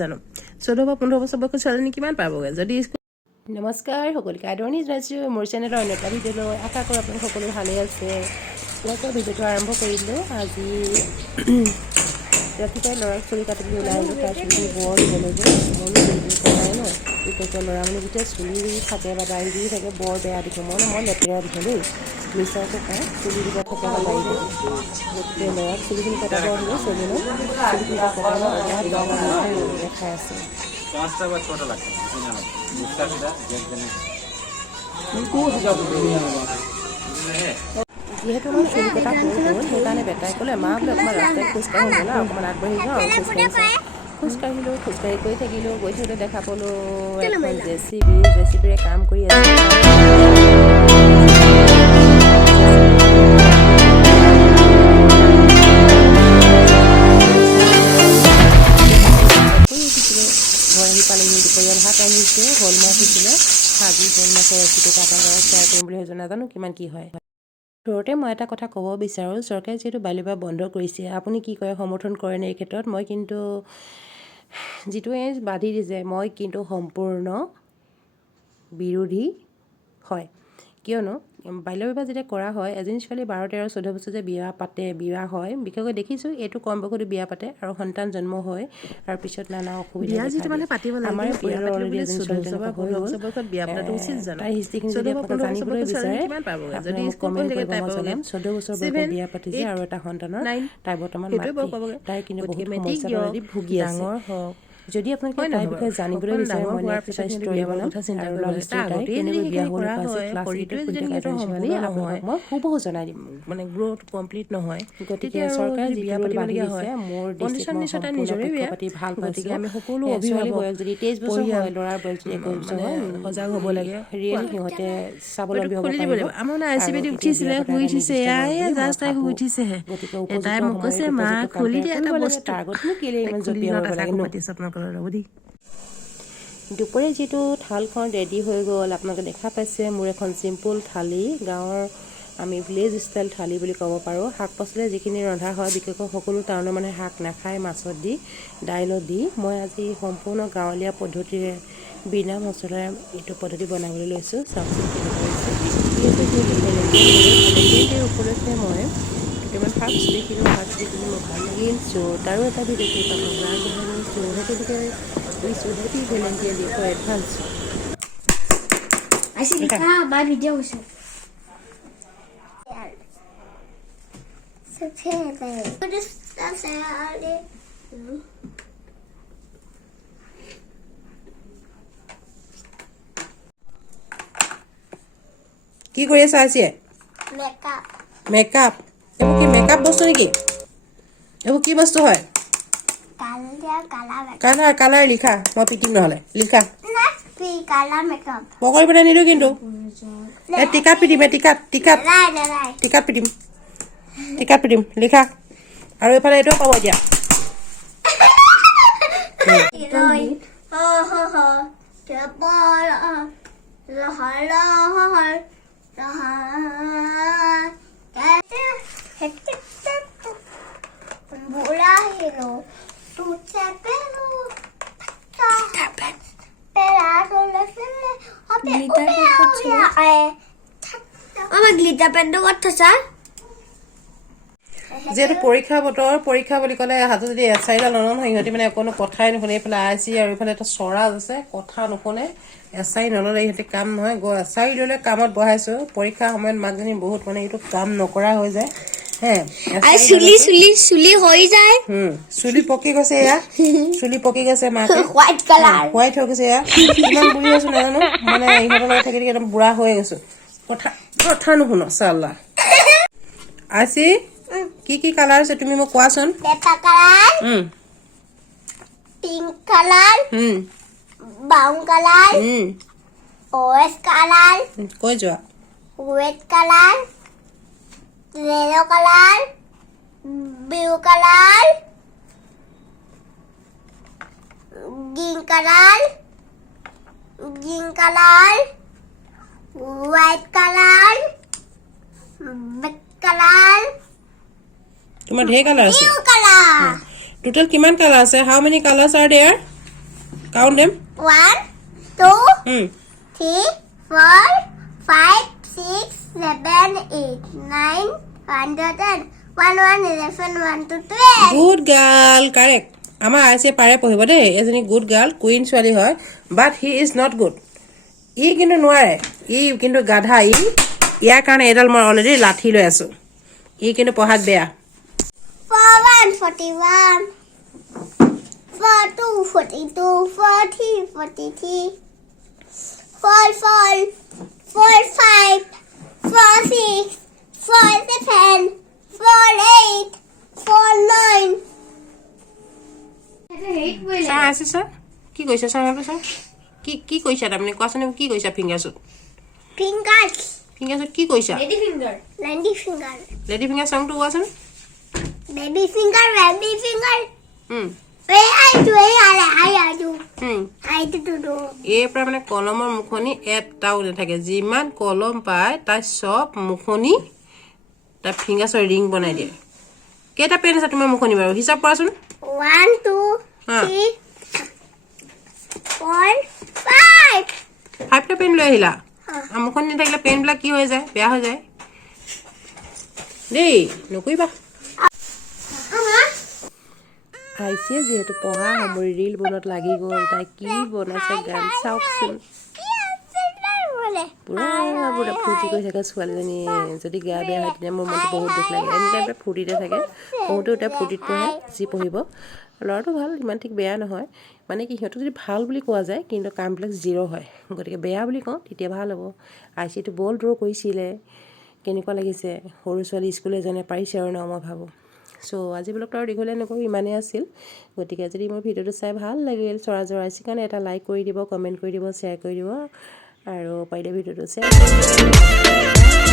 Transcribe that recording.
জানো 14 বা 15 বছৰ বয়সৰ ছোৱালীজনী কিমান পাবগৈ যদি নমস্কাৰ সকলোকে আদৰণি জনাইছোঁ মোৰ চেনেলৰ অন্য এটা ভিডিঅ'লৈ আশা কৰোঁ আপোনালোক সকলো ভালে আছে মই ভিডিঅ'টো আৰম্ভ কৰিলোঁ আজি ৰাতিপুৱাই ল'ৰাক চুলি কাটিবলৈ ওলাই আহিলোঁ তাৰ চুলি বৰ দীঘল যে ময়ো চুলিখিনি কমাই ন বিশেষকৈ ল'ৰা মানে যেতিয়া চুলি থাকে বা দাড়ি দি থাকে বৰ বেয়া দেখোঁ মই লেতেৰা দেখোঁ দেই মিছাকৈ কওঁ চুলি দিব থাকে বা দাড়ি থাকে গতিকে ল'ৰাক চুলিখিনি কটাব আহিলোঁ চেলুনত চুলিখিনি কটাব দেখাই আছে পাঁচটা বা ছটা লাগছে যিহেতু মই চুলি কটা হৈ গ'ল সেইকাৰণে বেটাই ক'লে মা বোলে অকণমান ৰাস্তাত খোজকাঢ়ি গ'ল অকণমান আগবাঢ়ি যাওঁ খোজকাঢ়ি গৈ থাকিলোঁ গৈ থাকোঁতে দেখা পালোঁ এখন জেচিবিৰে কাম কৰি আছে ঘৰ আহি পালেহি দুপৰীয়া ভাত আহিছে শ'ল মাছ হৈছিলে ভাজি শ'ল মাছৰ ৰেচিপিটো আপোনাৰ লগত শ্বেয়াৰ কৰিম বুলি ভাবিছোঁ নাজানো কিমান কি হয় ঘৰতে মই এটা কথা ক'ব বিচাৰোঁ চৰকাৰে যিহেতু বাল্য বিবাহ বন্ধ কৰিছে আপুনি কি কয় সমৰ্থন কৰেনে এই ক্ষেত্ৰত মই কিন্তু যিটো এজ বাধি দিছে মই কিন্তু সম্পূৰ্ণ বিৰোধী হয় কিয়নো বাল্য বিবাহ যেতিয়া কৰা হয় এজনী ছোৱালী 12-13-14 বছৰ যে বিয়া হয় বিশেষকৈ দেখিছোঁ এইটো কম বয়সতে বিয়া পাতে আৰু সন্তান জন্ম হয় আৰু পিছত নানা অসুবিধা আমাৰ পৰিয়ালৰ অলৰেডি এজনী ছোৱালী তেনেকুৱা হৈ গ'ল তাই হিষ্ট্ৰীখিনি যদি আপোনালোকে জানিবলৈ বিচাৰে আপুনি মোক কমেণ্ট কৰিব মই জনাম 14 বছৰ বয়সত বিয়া পাতিছে আৰু এটা সন্তানৰ তাই বৰ্তমান মাতৃ তাই কিন্তু বহুত সমস্যাত অলৰেডি ভুগি আছে যদি আপোনালোকে তাইৰ বিষয়ে জানিবলৈ বিচাৰে মই নেক্সট এটা ষ্টৰী বনাম আৰু লাভ ষ্টৰী তাই কেনেকৈ বিয়া হ'বলৈ পাইছে ক্লাছ 8 পঢ়ি থকা এজনী ছোৱালী আপোনালোকক মই হুবহু জনাই দিম মানে গ্ৰোথ কমপ্লিট নহয় গতিকে চৰকাৰে যি বিয়া পাতিব দিছে মোৰ দৃষ্টিত মই সম্পূৰ্ণ পক্ষপাতি ভাল পাইছোঁ আমি সকলো ছোৱালী বয়স যদি 23 বছৰ হয় ল'ৰাৰ বয়স যদি 21 বছৰ হয় সজাগ হ'ব লাগে ৰিয়েল সিহঁতে স্বাৱলম্বী হ'ব পাৰিব আমাৰ না আইচিবিটি উঠিছিলে শুই উঠিছে এয়া জাষ্ট তাই শুই উঠিছেহে গতিকে তাই মোক কৈছে মা খুলি দিয়ে এটা বস্তু তাৰ আগতনো কেলে ইমান খুলি জপিয়াব কথা লাগে ন পাতিছে আপোনালোকৰ লগত দেই দুপৰীয়া যিটো থালখন ৰেডি হৈ গ'ল আপোনালোকে দেখা পাইছে মোৰ এখন চিম্পুল থালি গাঁৱৰ আমি ভিলেজ ষ্টাইল থালি বুলি ক'ব পাৰোঁ শাক পাচলি যিখিনি ৰন্ধা হয় বিশেষকৈ সকলো টাউনৰ মানুহে শাক নাখায় মাছত দি দাইলত দি মই আজি সম্পূৰ্ণ গাঁৱলীয়া পদ্ধতিৰে বিনা মছলাৰে এইটো পদ্ধতি বনাবলৈ লৈছোঁ চাওকচোন কেনেকৈ উপলক্ষে মই কেইটামান শাক দেখিলোঁ শাক দেখিলোঁ মোৰ ভাল লাগিল চ' তাৰো এটা ভিডিঅ' ক্লিপ আপোনালোকৰ আগবঢ়াই লৈছোঁ সেইটো বিষয়ে উইছোঁ happy Valentine day for advance কি কৰি আছা আজি মেকআপ এইবোৰ কি মেকআপ বস্তু নেকি এইবোৰ কি বস্তু হয় কালাৰ লিখা মই পিটিম নহ'লে লিখা মই কৰি পেলাই নিদিওঁ কিন্তু টিকাত পিটিম টিকাত পিটিম লিখা আৰু এইফালে এইটোও পাব এতিয়া যিহেতু পৰীক্ষা বতৰ পৰীক্ষা বুলি ক'লে হাতত যদি এচাৰিডাল নলন হয় ইহঁতি মানে কোনো কথাই নুশুনে এইফালে আইচি আৰু এইফালে এটা চৰাজ আছে কথা নুশুনে এচাৰি নল'লে ইহঁতি কাম নহয় এচাৰি ল'লে কামত বহাইছোঁ পৰীক্ষাৰ সময়ত মাকজনী বহুত মানে এইটো কাম নকৰা হৈ যায় চুলি পকি গৈছে এয়া চুলি পকি গৈছে মাকে হোৱাইট হৈ গৈছে এয়া কিমান বুঢ়ী হৈছো নাজানো মানে ইহঁতৰ লগত থাকি একদম বুঢ়া হৈ গৈছো কথা নুশুনো চাল্লা আইচি কি কালাৰ আছে তুমি মোক কোৱাচোন pink colour brown colour orange colour কৈ যোৱা red colour yellow color, blue color, green color, white color, black color. Tomar dhey color ase. Blue color. Total kiman color ase? How many colors are there? Count them. 1, 2, Hmm. 3, 4, 5, 6, 7, 8, 9, 110, 1, 11, 1 to 12. Good girl. Correct. আমাৰ আইছে পাৰে পঢ়িব দেই এজনী good girl queen ছোৱালী হয় but he is not good ই কিন্তু নোৱাৰে ই কিন্তু গাধা ইয়াৰ কাৰণে এডাল মই অলৰেডি লাঠি লৈ আছো ই কিন্তু পঢ়াত বেয়া 4, 1, 41. 4, 2, 42. 4, 3, 43. 4, 4. 4, 5. 4, 6. 4, 7. 4, 8. 4, 9. ছাৰ আছে ছাৰ কি কৈছে ছাৰ ছাৰ কি কৈছা তাৰমানে কোৱাচোন কি কৈছা ফিংগাৰছোট Fingers. কি কৈছা Lady finger. লেডি ফিংগাৰ চংটো কোৱাচোন Baby finger. Baby finger. Hmm I do. Hmm I do. এই পৰা মানে কলমৰ মুখনি এটাও নাথাকে যিমান কলম পায় তাৰ সব মুখনি তাৰ ফিংগাৰ্ছৰ ৰিং বনাই দিয়ে কেইটা পেন আছে তোমাৰ মুখনি বাৰু হিচাপ কৰাচোন 1, 2, 3, 4, 5. 5টা পেন লৈ আহিলা মুখনি নাথাকিলে পেনবিলাক কি হৈ যায় বেয়া হৈ যায় দেই নকৰিবা আইচিয়ে যিহেতু পঢ়া সামৰি ৰীল বনোৱাত লাগি গ'ল তাই কি বনাইছে গান চাওকচোন পুৰা ফূৰ্তি কৰি থাকে ছোৱালীজনীয়ে যদি গা বেয়া হয় তেতিয়া মোৰ মনটো বহুত দুখ লাগে এনি টাইম ফূৰ্তিতে থাকে পঢ়োতেও এতিয়া ফূৰ্তিত পঢ়ে যি পঢ়িব ল'ৰাটো ভাল ইমান ঠিক বেয়া নহয় মানে কি সিহঁতক যদি ভাল বুলি কোৱা যায় কিন্তু কামবিলাক জিৰ' হয় গতিকে বেয়া বুলি কওঁ তেতিয়া ভাল হ'ব আইচিটো বল ড্ৰ কৰিছিলে কেনেকুৱা লাগিছে সৰু ছোৱালী স্কুল এজনে পাৰিছে আৰু ন মই ভাবোঁ চ' আজি ব্লগটো আৰু দীঘলীয়া নকৰোঁ ইমানেই আছিল গতিকে যদি মোৰ ভিডিঅ'টো চাই ভাল লাগিল চৰাজৰ আইচিৰ কাৰণে এটা লাইক কৰি দিব কমেণ্ট কৰি দিব শ্বেয়াৰ কৰি দিব আৰু পাৰিলে ভিডিঅ'টো শ্বেয়াৰ কৰি দিব